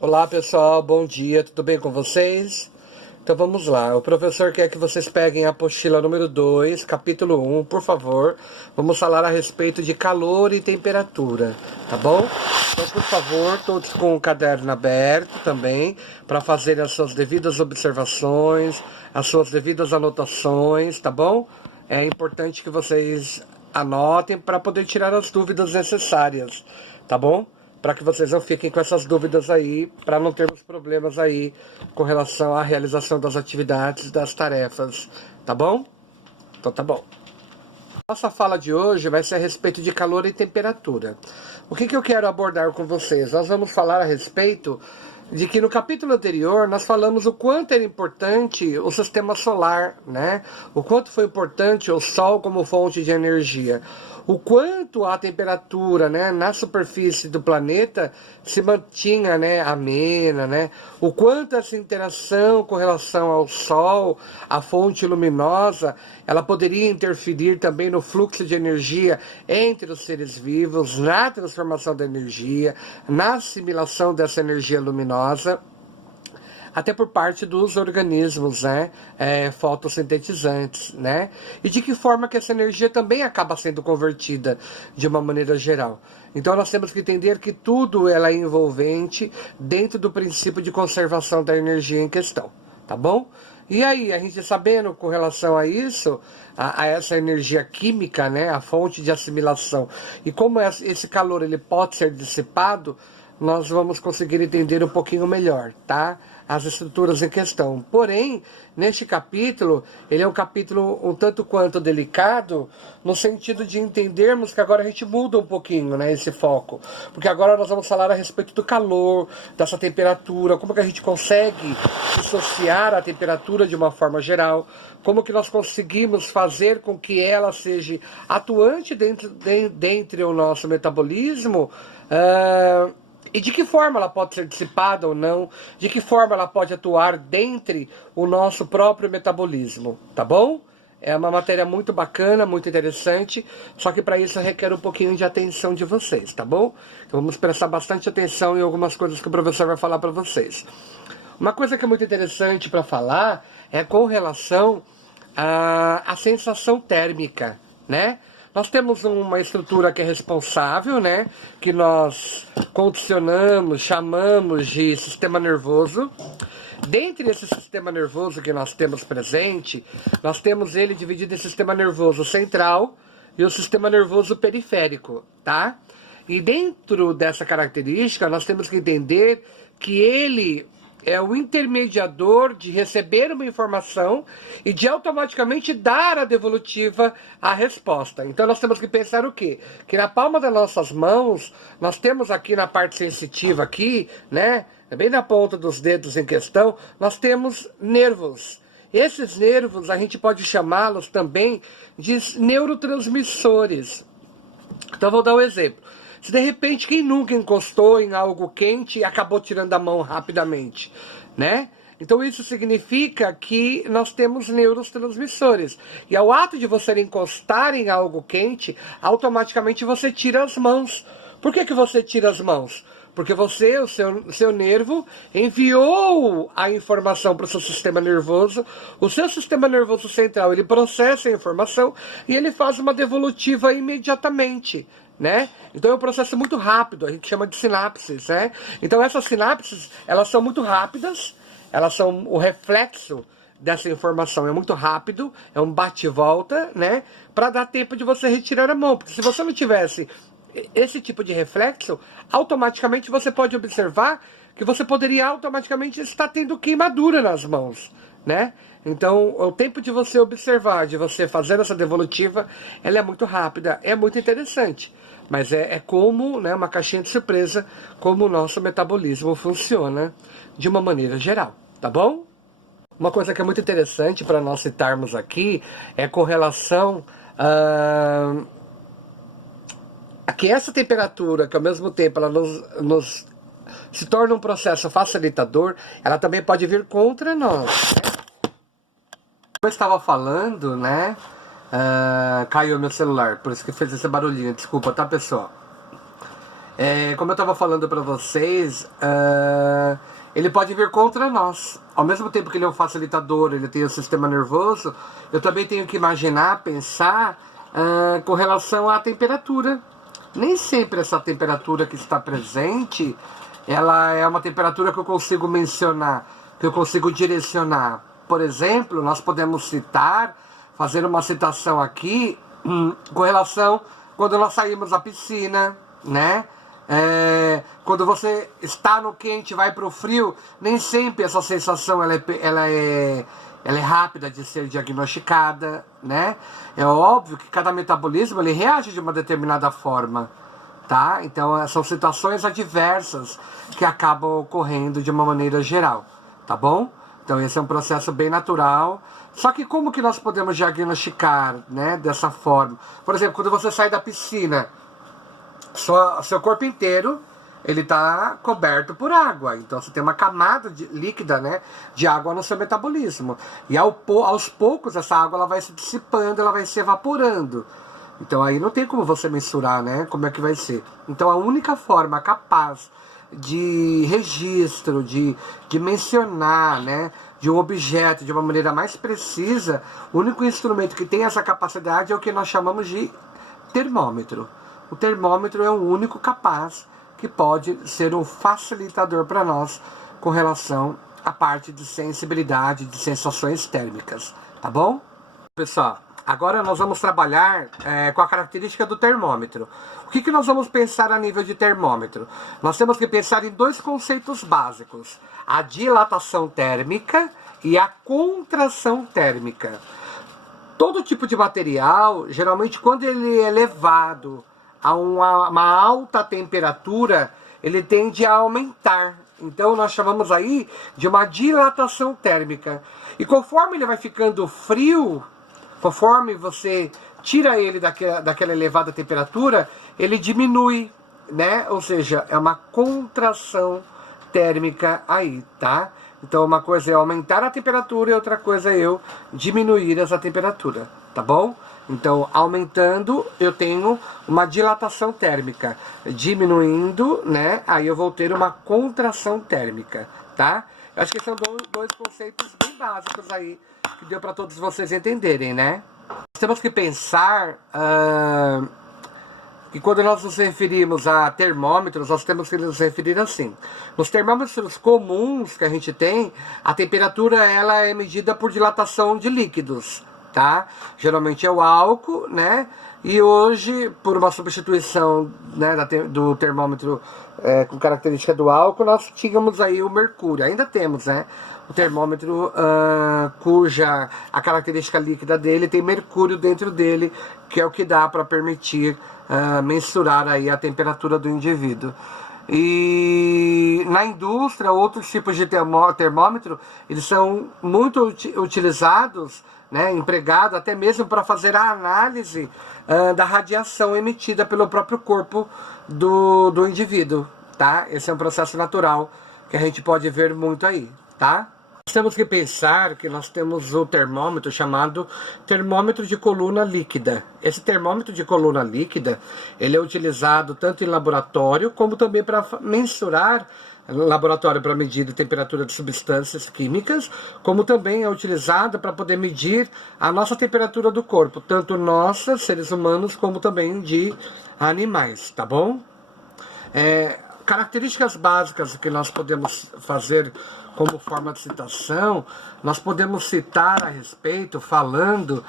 Olá pessoal, bom dia, tudo bem com vocês? Então vamos lá, o professor quer que vocês peguem a apostila número 2, capítulo 1, por favor. Vamos falar a respeito de calor e temperatura, tá bom? Então por favor, todos com o caderno aberto também, para fazer as suas devidas observações, as suas devidas anotações, tá bom? É importante que vocês anotem para poder tirar as dúvidas necessárias, tá bom? Para que vocês não fiquem com essas dúvidas aí, para não termos problemas aí com relação à realização das atividades, das tarefas, tá bom? Então tá bom. Nossa fala de hoje vai ser a respeito de calor e temperatura. O que eu quero abordar com vocês? Nós vamos falar a respeito de que no capítulo anterior nós falamos o quanto era importante o sistema solar, né? O quanto foi importante o Sol como fonte de energia. O quanto a temperatura, né, na superfície do planeta se mantinha, né, amena, né? O quanto essa interação com relação ao Sol, a fonte luminosa, ela poderia interferir também no fluxo de energia entre os seres vivos, na transformação da energia, na assimilação dessa energia luminosa, até por parte dos organismos, né, fotossintetizantes, né, e de que forma que essa energia também acaba sendo convertida de uma maneira geral. Então nós temos que entender que tudo ela é envolvente dentro do princípio de conservação da energia em questão, tá bom? E aí, a gente sabendo com relação a isso, a essa energia química, né, a fonte de assimilação, e como esse calor ele pode ser dissipado, nós vamos conseguir entender um pouquinho melhor, tá? As estruturas em questão. Porém, neste capítulo, ele é um capítulo um tanto quanto delicado, no sentido de entendermos que agora a gente muda um pouquinho, né, esse foco. Porque agora nós vamos falar a respeito do calor, dessa temperatura, como que a gente consegue dissociar a temperatura de uma forma geral, como que nós conseguimos fazer com que ela seja atuante dentro o nosso metabolismo, e de que forma ela pode ser dissipada ou não, de que forma ela pode atuar dentro o nosso próprio metabolismo, tá bom? É uma matéria muito bacana, muito interessante, só que para isso requer um pouquinho de atenção de vocês, tá bom? Então vamos prestar bastante atenção em algumas coisas que o professor vai falar para vocês. Uma coisa que é muito interessante para falar é com relação à sensação térmica, né? Nós temos uma estrutura que é responsável, né? Que nós condicionamos, chamamos de sistema nervoso. Dentre esse sistema nervoso que nós temos presente, nós temos ele dividido em sistema nervoso central e o sistema nervoso periférico, tá? E dentro dessa característica, nós temos que entender que ele é o intermediador de receber uma informação e de automaticamente dar a devolutiva à resposta. Então nós temos que pensar o quê? Que na palma das nossas mãos, nós temos aqui na parte sensitiva aqui, né, bem na ponta dos dedos em questão, nós temos nervos. Esses nervos a gente pode chamá-los também de neurotransmissores. Então vou dar um exemplo. Se de repente quem nunca encostou em algo quente e acabou tirando a mão rapidamente, né? Então isso significa que nós temos neurotransmissores. E ao ato de você encostar em algo quente, automaticamente você tira as mãos. Por que você tira as mãos? Porque você, o seu nervo, enviou a informação para o seu sistema nervoso. O seu sistema nervoso central, ele processa a informação e ele faz uma devolutiva imediatamente, né? Então é um processo muito rápido, a gente chama de sinapses, né? Então essas sinapses, elas são muito rápidas, elas são o reflexo dessa informação, é muito rápido, é um bate-volta, né? Para dar tempo de você retirar a mão, porque se você não tivesse esse tipo de reflexo, automaticamente você pode observar que você poderia automaticamente estar tendo queimadura nas mãos, né? Então, o tempo de você observar, de você fazer essa devolutiva, ela é muito rápida, é muito interessante. Mas é como, né, uma caixinha de surpresa, como o nosso metabolismo funciona de uma maneira geral, tá bom? Uma coisa que é muito interessante para nós citarmos aqui é com relação a que essa temperatura, que ao mesmo tempo ela nos se torna um processo facilitador, ela também pode vir contra nós. Como eu estava falando, né? Caiu meu celular, por isso que fez esse barulhinho. Desculpa, tá, pessoal? Como eu estava falando para vocês, ele pode vir contra nós. Ao mesmo tempo que ele é um facilitador, ele tem o sistema nervoso, eu também tenho que imaginar, pensar com relação à temperatura. Nem sempre essa temperatura que está presente, ela é uma temperatura que eu consigo mencionar, que eu consigo direcionar. Por exemplo, nós podemos citar, fazer uma citação aqui, com relação quando nós saímos da piscina, né? Quando você está no quente e vai para o frio, nem sempre essa sensação ela é rápida de ser diagnosticada, né? É óbvio que cada metabolismo ele reage de uma determinada forma, tá? Então são situações adversas que acabam ocorrendo de uma maneira geral, tá bom? Então esse é um processo bem natural. Só que como que nós podemos diagnosticar, né, dessa forma? Por exemplo, quando você sai da piscina, seu corpo inteiro ele está coberto por água, então você tem uma camada líquida, né, de água no seu metabolismo, e aos poucos essa água ela vai se dissipando, ela vai se evaporando. Então aí não tem como você mensurar, né, como é que vai ser. Então a única forma capaz de registro, de mencionar, né, de um objeto de uma maneira mais precisa, o único instrumento que tem essa capacidade é o que nós chamamos de termômetro. O termômetro é o único capaz que pode ser um facilitador para nós com relação à parte de sensibilidade, de sensações térmicas, tá bom? Pessoal, agora nós vamos trabalhar com a característica do termômetro. O que nós vamos pensar a nível de termômetro? Nós temos que pensar em dois conceitos básicos: a dilatação térmica e a contração térmica. Todo tipo de material, geralmente quando ele é levado a uma alta temperatura, ele tende a aumentar. Então nós chamamos aí de uma dilatação térmica. E conforme ele vai ficando frio, conforme você tira ele daquela elevada temperatura, ele diminui, né? Ou seja, é uma contração térmica aí, tá? Então uma coisa é aumentar a temperatura e outra coisa é eu diminuir essa temperatura, tá bom? Então, aumentando, eu tenho uma dilatação térmica. Diminuindo, né? Aí eu vou ter uma contração térmica, tá? Eu acho que são dois conceitos bem básicos aí, que deu para todos vocês entenderem, né? Nós temos que pensar que quando nós nos referimos a termômetros, nós temos que nos referir assim. Nos termômetros comuns que a gente tem, a temperatura ela é medida por dilatação de líquidos, tá? Geralmente é o álcool, né? E hoje, por uma substituição, né, do termômetro com característica do álcool, nós tínhamos aí o mercúrio. Ainda temos, né? O termômetro cuja a característica líquida dele tem mercúrio dentro dele, que é o que dá para permitir mensurar aí a temperatura do indivíduo. E na indústria, outros tipos de termômetro, eles são muito utilizados, né, empregado até mesmo para fazer a análise da radiação emitida pelo próprio corpo do indivíduo, tá? Esse é um processo natural que a gente pode ver muito aí, tá? Nós temos que pensar que nós temos o termômetro chamado termômetro de coluna líquida. Esse termômetro de coluna líquida, ele é utilizado tanto em laboratório como também para mensurar laboratório para medir a temperatura de substâncias químicas, como também é utilizada para poder medir a nossa temperatura do corpo, tanto nossa, seres humanos, como também de animais, tá bom? Características básicas que nós podemos fazer como forma de citação, nós podemos citar a respeito, falando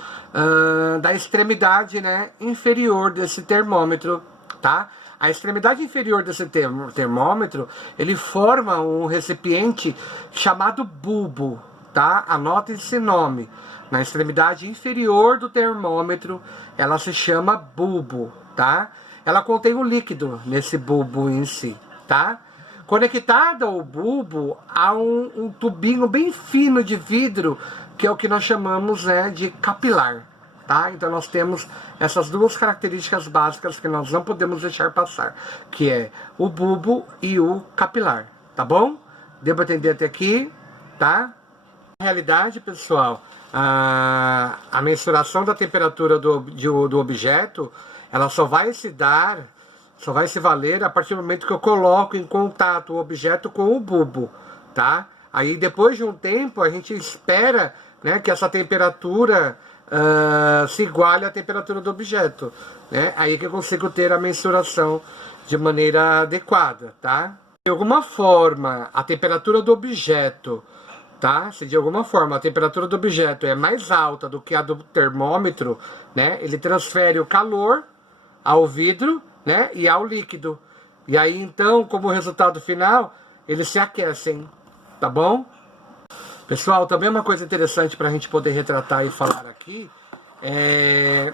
da extremidade, né, inferior desse termômetro, tá? A extremidade inferior desse termômetro, ele forma um recipiente chamado bulbo, tá? Anote esse nome. Na extremidade inferior do termômetro, ela se chama bulbo, tá? Ela contém um líquido nesse bulbo em si, tá? Conectado ao bulbo há um tubinho bem fino de vidro, que é o que nós chamamos, né, de capilar. Tá? Então nós temos essas duas características básicas que nós não podemos deixar passar, que é o bulbo e o capilar, tá bom? Deu para entender até aqui, tá? Na realidade, pessoal, a mensuração da temperatura do objeto, ela só vai se dar Só vai se valer a partir do momento que eu coloco em contato o objeto com o bulbo, tá? Aí depois de um tempo a gente espera, né, que essa temperatura se iguale à temperatura do objeto, né? Aí que eu consigo ter a mensuração de maneira adequada, tá? De alguma forma a temperatura do objeto, tá? Se de alguma forma a temperatura do objeto é mais alta do que a do termômetro, né, ele transfere o calor ao vidro, né, e ao líquido. E aí então, como resultado final, eles se aquecem, tá bom? Pessoal, também uma coisa interessante para a gente poder retratar e falar aqui é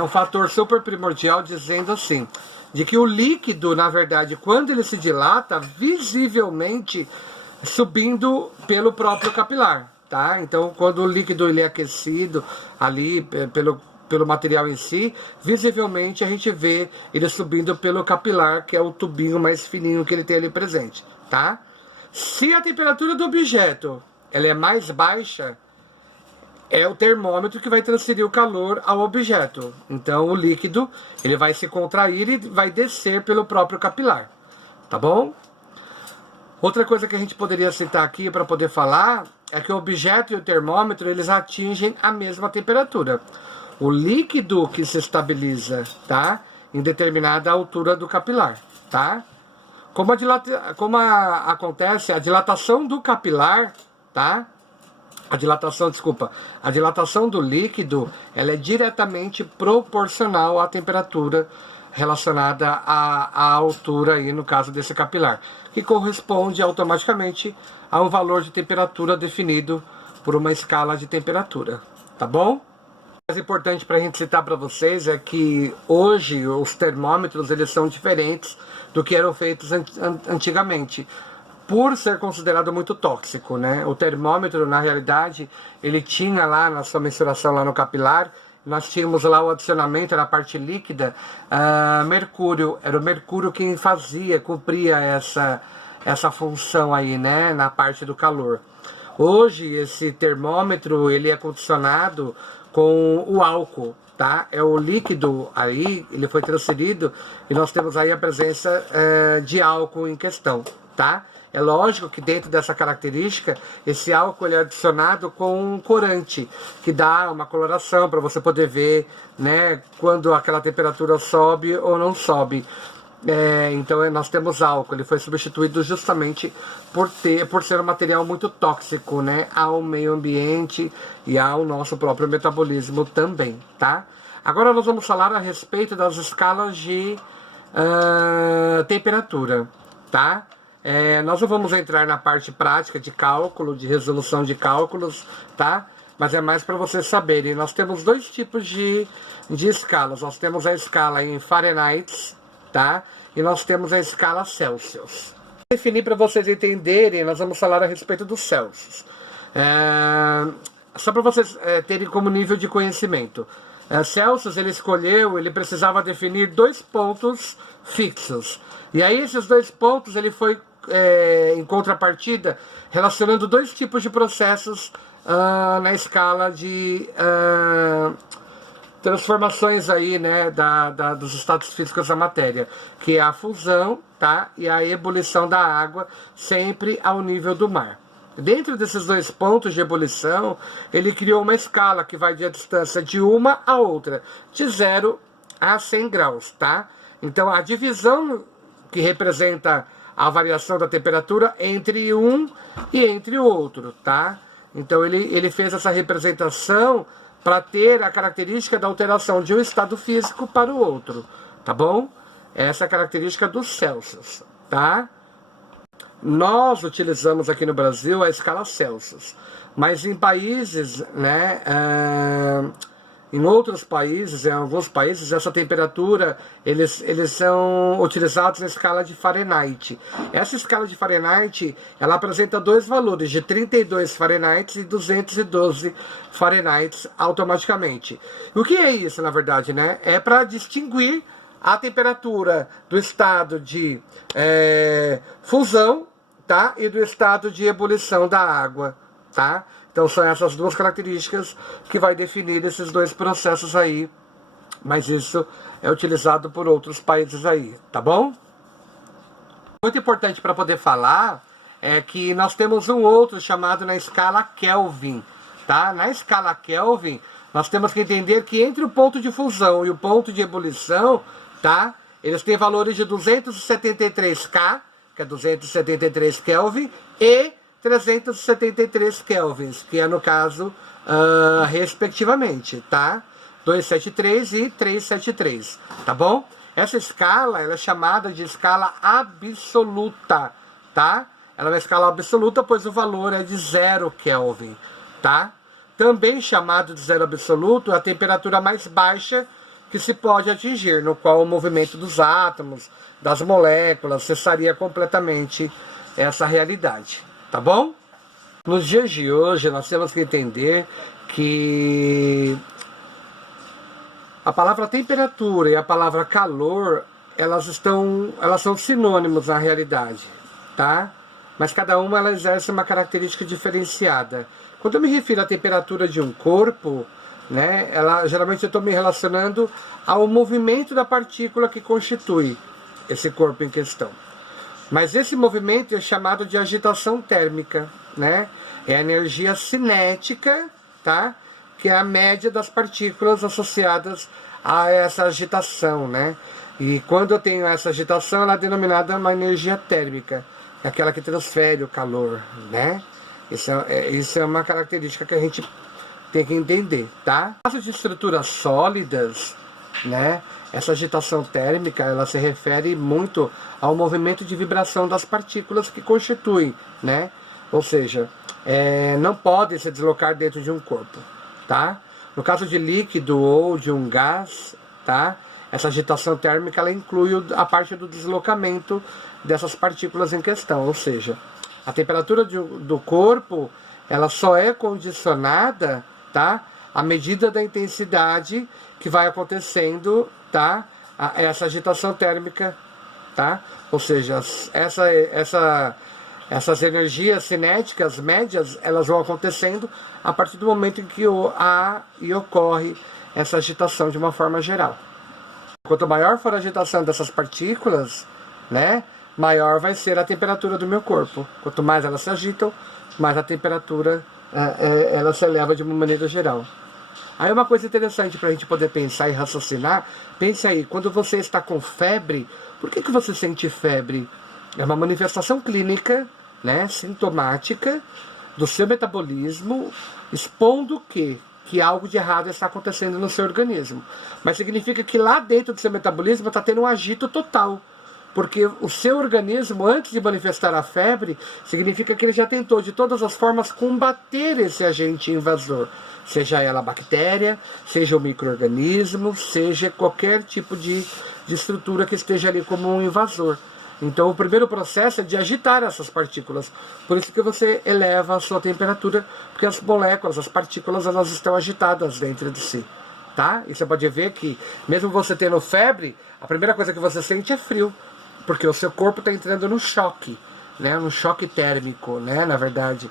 um fator super primordial, dizendo assim, de que o líquido, na verdade, quando ele se dilata, visivelmente subindo pelo próprio capilar, tá? Então, quando o líquido ele é aquecido ali pelo material em si, visivelmente a gente vê ele subindo pelo capilar, que é o tubinho mais fininho que ele tem ali presente, tá? Se a temperatura do objeto ela é mais baixa, é o termômetro que vai transferir o calor ao objeto. Então o líquido ele vai se contrair e vai descer pelo próprio capilar, tá bom? Outra coisa que a gente poderia citar aqui para poder falar é que o objeto e o termômetro eles atingem a mesma temperatura. O líquido que se estabiliza, tá, em determinada altura do capilar, tá? Acontece a dilatação do capilar, tá? A dilatação do líquido, ela é diretamente proporcional à temperatura relacionada à altura aí, no caso desse capilar, que corresponde automaticamente a um valor de temperatura definido por uma escala de temperatura, tá bom? O mais importante para a gente citar para vocês é que hoje os termômetros eles são diferentes do que eram feitos antigamente, por ser considerado muito tóxico, né? O termômetro, na realidade, ele tinha lá na sua mensuração lá no capilar, nós tínhamos lá o adicionamento na parte líquida, mercúrio. Era o mercúrio quem cumpria essa função aí, né? Na parte do calor. Hoje, esse termômetro, ele é condicionado com o álcool, tá? É o líquido aí, ele foi transferido e nós temos aí a presença de álcool em questão, tá? É lógico que dentro dessa característica, esse álcool é adicionado com um corante, que dá uma coloração para você poder ver, né, quando aquela temperatura sobe ou não sobe. Então nós temos álcool, ele foi substituído justamente por ser um material muito tóxico, né, ao meio ambiente e ao nosso próprio metabolismo também, tá? Agora nós vamos falar a respeito das escalas de temperatura, tá? Nós não vamos entrar na parte prática de cálculo, de resolução de cálculos, tá? Mas é mais para vocês saberem. Nós temos dois tipos de escalas. Nós temos a escala em Fahrenheit, tá? E nós temos a escala Celsius. Para definir para vocês entenderem, nós vamos falar a respeito do Celsius. Só para vocês terem como nível de conhecimento. Celsius, ele precisava definir 2 pontos fixos. E aí esses 2 pontos, ele foi em contrapartida, relacionando 2 tipos de processos na escala de transformações aí, né, dos estados físicos da matéria, que é a fusão, tá, e a ebulição da água, sempre ao nível do mar. Dentro desses 2 pontos de ebulição, ele criou uma escala que vai de distância de uma a outra, de 0 a 100 graus, tá? Então a divisão que representa a variação da temperatura entre um e entre o outro, tá? Então ele fez essa representação para ter a característica da alteração de um estado físico para o outro, tá bom? Essa é a característica dos Celsius, tá? Nós utilizamos aqui no Brasil a escala Celsius, mas em países, né, em outros países, em alguns países, essa temperatura, eles são utilizados na escala de Fahrenheit. Essa escala de Fahrenheit, ela apresenta 2 valores, de 32 Fahrenheit e 212 Fahrenheit automaticamente. O que é isso, na verdade, né? É para distinguir a temperatura do estado de fusão, tá? E do estado de ebulição da água, tá? Então são essas 2 características que vai definir esses 2 processos aí mas isso é utilizado por outros países aí, tá bom? Muito importante para poder falar é que nós temos um outro chamado na escala Kelvin, tá? Na escala Kelvin, nós temos que entender que entre o ponto de fusão e o ponto de ebulição, tá? Eles têm valores de 273 K, que é 273 Kelvin, e 373 kelvins, que é no caso, respectivamente, tá? 273 e 373, tá bom? Essa escala, ela é chamada de escala absoluta, tá? Ela é uma escala absoluta, pois o valor é de 0 Kelvin, tá? Também chamado de zero absoluto, a temperatura mais baixa que se pode atingir, no qual o movimento dos átomos, das moléculas, cessaria completamente essa realidade, tá bom? Nos dias de hoje, nós temos que entender que a palavra temperatura e a palavra calor, elas são sinônimos na realidade, tá? Mas cada uma ela exerce uma característica diferenciada. Quando eu me refiro à temperatura de um corpo, né, geralmente eu estou me relacionando ao movimento da partícula que constitui esse corpo em questão. Mas esse movimento é chamado de agitação térmica, né? É a energia cinética, tá? Que é a média das partículas associadas a essa agitação, né? E quando eu tenho essa agitação, ela é denominada uma energia térmica, é aquela que transfere o calor, né? Isso é uma característica que a gente tem que entender, tá? No caso de estruturas sólidas, né? Essa agitação térmica, ela se refere muito ao movimento de vibração das partículas que constituem, né? Ou seja, não podem se deslocar dentro de um corpo, tá? No caso de líquido ou de um gás, tá? Essa agitação térmica, ela inclui a parte do deslocamento dessas partículas em questão, ou seja, a temperatura do corpo, ela só é condicionada, tá? À medida da intensidade que vai acontecendo, tá? Essa agitação térmica, tá? Ou seja, essas energias cinéticas médias, elas vão acontecendo a partir do momento em que ocorre essa agitação de uma forma geral. Quanto maior for a agitação dessas partículas, né, maior vai ser a temperatura do meu corpo. Quanto mais elas se agitam, mais a temperatura ela se eleva de uma maneira geral. Aí uma coisa interessante para a gente poder pensar e raciocinar, pense aí, quando você está com febre, por que você sente febre? É uma manifestação clínica, né, sintomática do seu metabolismo, expondo que algo de errado está acontecendo no seu organismo. Mas significa que lá dentro do seu metabolismo está tendo um agito total. Porque o seu organismo, antes de manifestar a febre, significa que ele já tentou de todas as formas combater esse agente invasor. Seja ela a bactéria, seja o micro-organismo, seja qualquer tipo de estrutura que esteja ali como um invasor. Então o primeiro processo é de agitar essas partículas. Por isso que você eleva a sua temperatura, porque as moléculas, as partículas, elas estão agitadas dentro de si. Tá? E você pode ver que, mesmo você tendo febre, a primeira coisa que você sente é frio. Porque o seu corpo está entrando no choque, né? No choque térmico, né? Na verdade,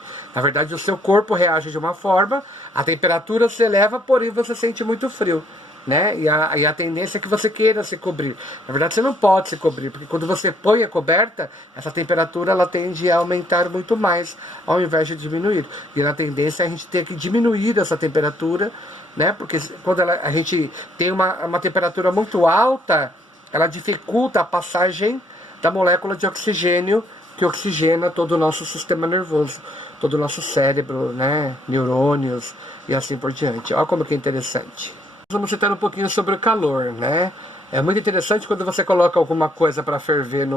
o seu corpo reage de uma forma, a temperatura se eleva, porém você sente muito frio, né? E a tendência é que você queira se cobrir. Na verdade, você não pode se cobrir, porque quando você põe a coberta, essa temperatura ela tende a aumentar muito mais, ao invés de diminuir. E a tendência é a gente ter que diminuir essa temperatura, né? Porque quando a gente tem uma temperatura muito alta, ela dificulta a passagem da molécula de oxigênio que oxigena todo o nosso sistema nervoso, todo o nosso cérebro, né, neurônios e assim por diante. Olha como que é interessante. Vamos citar um pouquinho sobre o calor, né? É muito interessante quando você coloca alguma coisa para ferver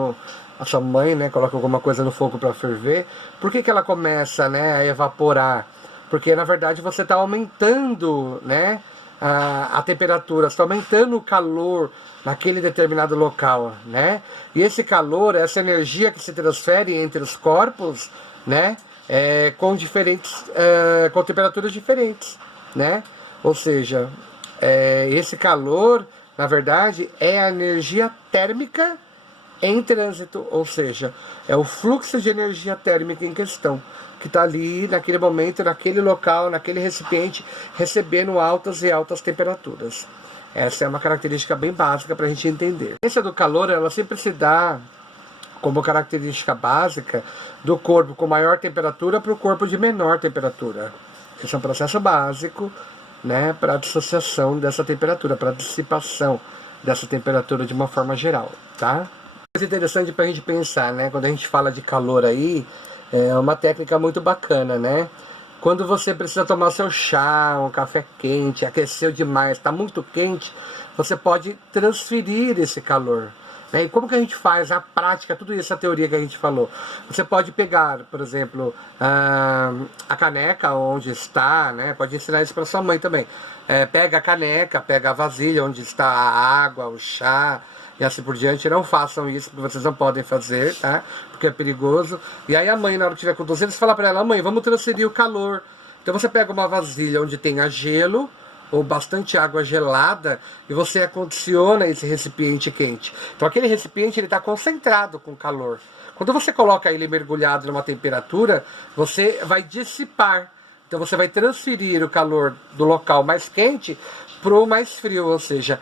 a sua mãe, né, coloca alguma coisa no fogo para ferver. Por que ela começa, né, a evaporar? Porque na verdade você está aumentando, né, a temperatura, está aumentando o calor naquele determinado local, né? E esse calor, essa energia que se transfere entre os corpos, né, com temperaturas diferentes, né? Ou seja, esse calor, na verdade, é a energia térmica em trânsito, ou seja, é o fluxo de energia térmica em questão, que está ali naquele momento, naquele local, naquele recipiente, recebendo altas e altas temperaturas. Essa é uma característica bem básica para a gente entender. A ciência do calor, ela sempre se dá como característica básica do corpo com maior temperatura para o corpo de menor temperatura. Esse é um processo básico, né, para a dissociação dessa temperatura, para a dissipação dessa temperatura de uma forma geral, tá? Coisa interessante para a gente pensar, né, quando a gente fala de calor aí, é uma técnica muito bacana, né? Quando você precisa tomar seu chá, um café quente, aqueceu demais, está muito quente, você pode transferir esse calor. Né? E como que a gente faz a prática, tudo isso, a teoria que a gente falou? Você pode pegar, por exemplo, a caneca onde está, né? Pode ensinar isso para sua mãe também. Pega a caneca, pega a vasilha onde está a água, o chá, e assim por diante. Não façam isso, porque vocês não podem fazer, tá? Porque é perigoso. E aí a mãe, na hora que estiver conduzindo, você fala para ela: mãe, vamos transferir o calor. Então você pega uma vasilha onde tenha gelo, ou bastante água gelada, e você acondiciona esse recipiente quente. Então aquele recipiente está concentrado com calor. Quando você coloca ele mergulhado numa temperatura, você vai dissipar. Então você vai transferir o calor do local mais quente para o mais frio, ou seja,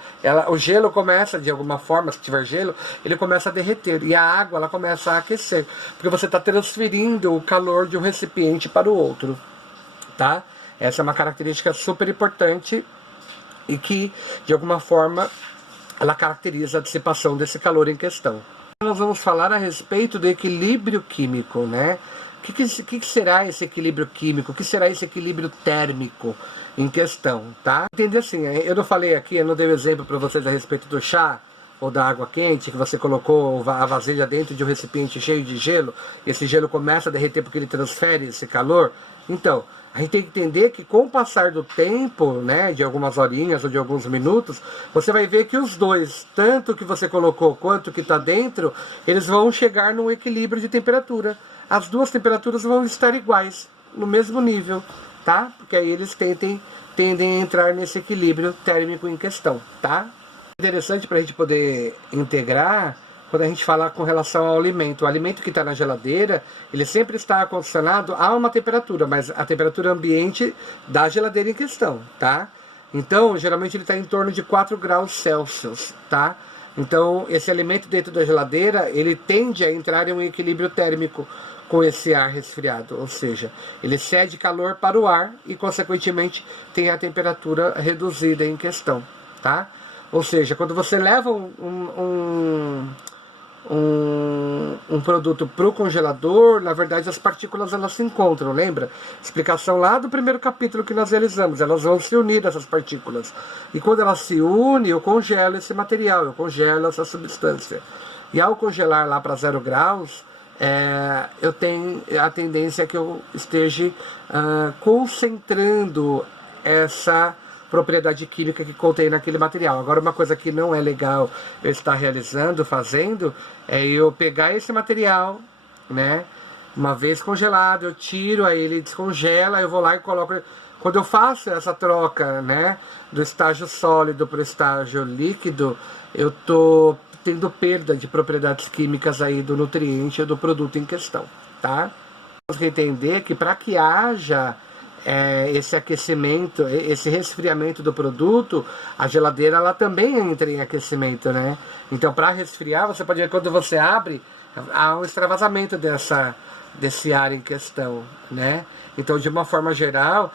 o gelo começa, de alguma forma, se tiver gelo, ele começa a derreter, e a água ela começa a aquecer, porque você está transferindo o calor de um recipiente para o outro, tá? Essa é uma característica super importante e que, de alguma forma, ela caracteriza a dissipação desse calor em questão. Nós vamos falar a respeito do equilíbrio químico, né? O que será esse equilíbrio químico? O que será esse equilíbrio térmico em questão, tá? Entender assim, eu não falei aqui, eu não dei exemplo para vocês a respeito do chá ou da água quente, que você colocou a vasilha dentro de um recipiente cheio de gelo, e esse gelo começa a derreter porque ele transfere esse calor. Então, a gente tem que entender que com o passar do tempo, né, de algumas horinhas ou de alguns minutos, você vai ver que os dois, tanto que você colocou quanto que está dentro, eles vão chegar num equilíbrio de temperatura. As duas temperaturas vão estar iguais, no mesmo nível, tá? Porque aí eles tendem a entrar nesse equilíbrio térmico em questão, tá? Interessante para a gente poder integrar quando a gente fala com relação ao alimento. O alimento que está na geladeira, ele sempre está condicionado a uma temperatura, mas a temperatura ambiente da geladeira em questão, tá? Então, geralmente ele está em torno de 4 graus Celsius, tá? Então, esse alimento dentro da geladeira, ele tende a entrar em um equilíbrio térmico com esse ar resfriado, ou seja, ele cede calor para o ar e, consequentemente, tem a temperatura reduzida em questão, tá? Ou seja, quando você leva um produto para o congelador, na verdade as partículas elas se encontram, lembra? Explicação lá do primeiro capítulo que nós realizamos, elas vão se unir, essas partículas. E quando elas se unem, eu congelo esse material, eu congelo essa substância. E ao congelar lá para 0 graus, eu tenho a tendência que eu esteja concentrando essa propriedade química que contém naquele material. Agora, uma coisa que não é legal eu estar realizando, fazendo, é eu pegar esse material, né, uma vez congelado, eu tiro, aí ele descongela, eu vou lá e coloco. Quando eu faço essa troca, né, do estágio sólido para o estágio líquido, eu estou tendo perda de propriedades químicas aí do nutriente ou do produto em questão, tá? Temos que entender que para que haja esse aquecimento, esse resfriamento do produto, a geladeira ela também entra em aquecimento, né? Então, para resfriar, você pode ver quando você abre, há um extravasamento desse ar em questão, né? Então, de uma forma geral,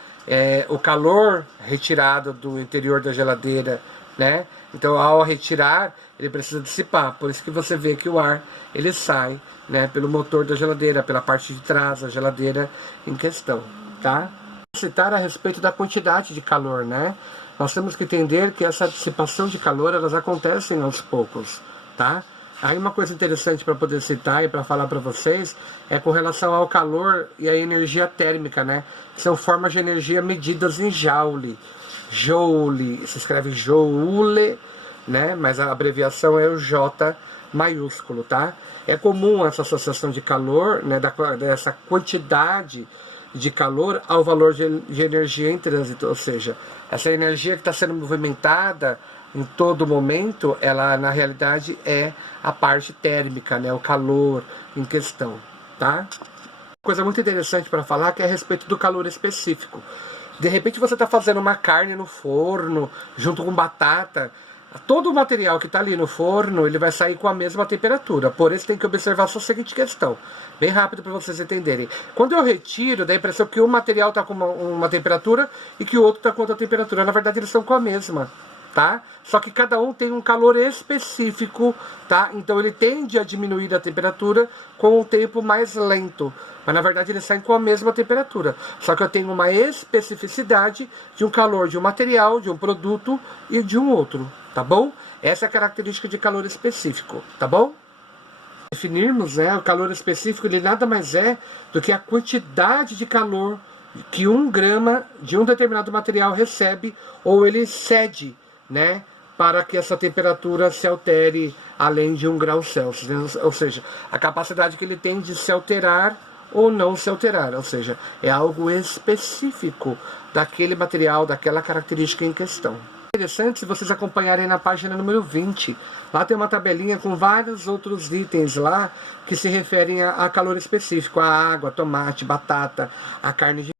o calor retirado do interior da geladeira, né? Então, ao retirar, ele precisa dissipar. Por isso que você vê que o ar ele sai, né, pelo motor da geladeira, pela parte de trás da geladeira em questão, tá? Citar a respeito da quantidade de calor, né? Nós temos que entender que essa dissipação de calor elas acontecem aos poucos, tá? Aí uma coisa interessante para poder citar e para falar para vocês é com relação ao calor e a energia térmica, né? Que são formas de energia medidas em joule. Joule, se escreve joule, né? Mas a abreviação é o J maiúsculo, tá? É comum essa associação de calor, né? Dessa quantidade de calor ao valor de energia em trânsito, ou seja, essa energia que está sendo movimentada em todo momento, ela na realidade é a parte térmica, né, o calor em questão, tá? Coisa muito interessante para falar que é a respeito do calor específico. De repente você está fazendo uma carne no forno, junto com batata. Todo o material que está ali no forno, ele vai sair com a mesma temperatura. Por isso tem que observar só a seguinte questão. Bem rápido para vocês entenderem. Quando eu retiro, dá a impressão que um material está com uma temperatura e que o outro está com outra temperatura. Na verdade, eles estão com a mesma, tá? Só que cada um tem um calor específico, tá? Então ele tende a diminuir a temperatura com um tempo mais lento. Mas na verdade eles saem com a mesma temperatura. Só que eu tenho uma especificidade de um calor de um material, de um produto e de um outro, tá bom? Essa é a característica de calor específico, tá bom? Definirmos, né, o calor específico, ele nada mais é do que a quantidade de calor que 1 grama de um determinado material recebe ou ele cede, né, para que essa temperatura se altere além de 1 grau Celsius, né? Ou seja, a capacidade que ele tem de se alterar ou não se alterar, ou seja, é algo específico daquele material, daquela característica em questão. Interessante se vocês acompanharem na página número 20. Lá tem uma tabelinha com vários outros itens lá que se referem a calor específico, a água, tomate, batata, a carne de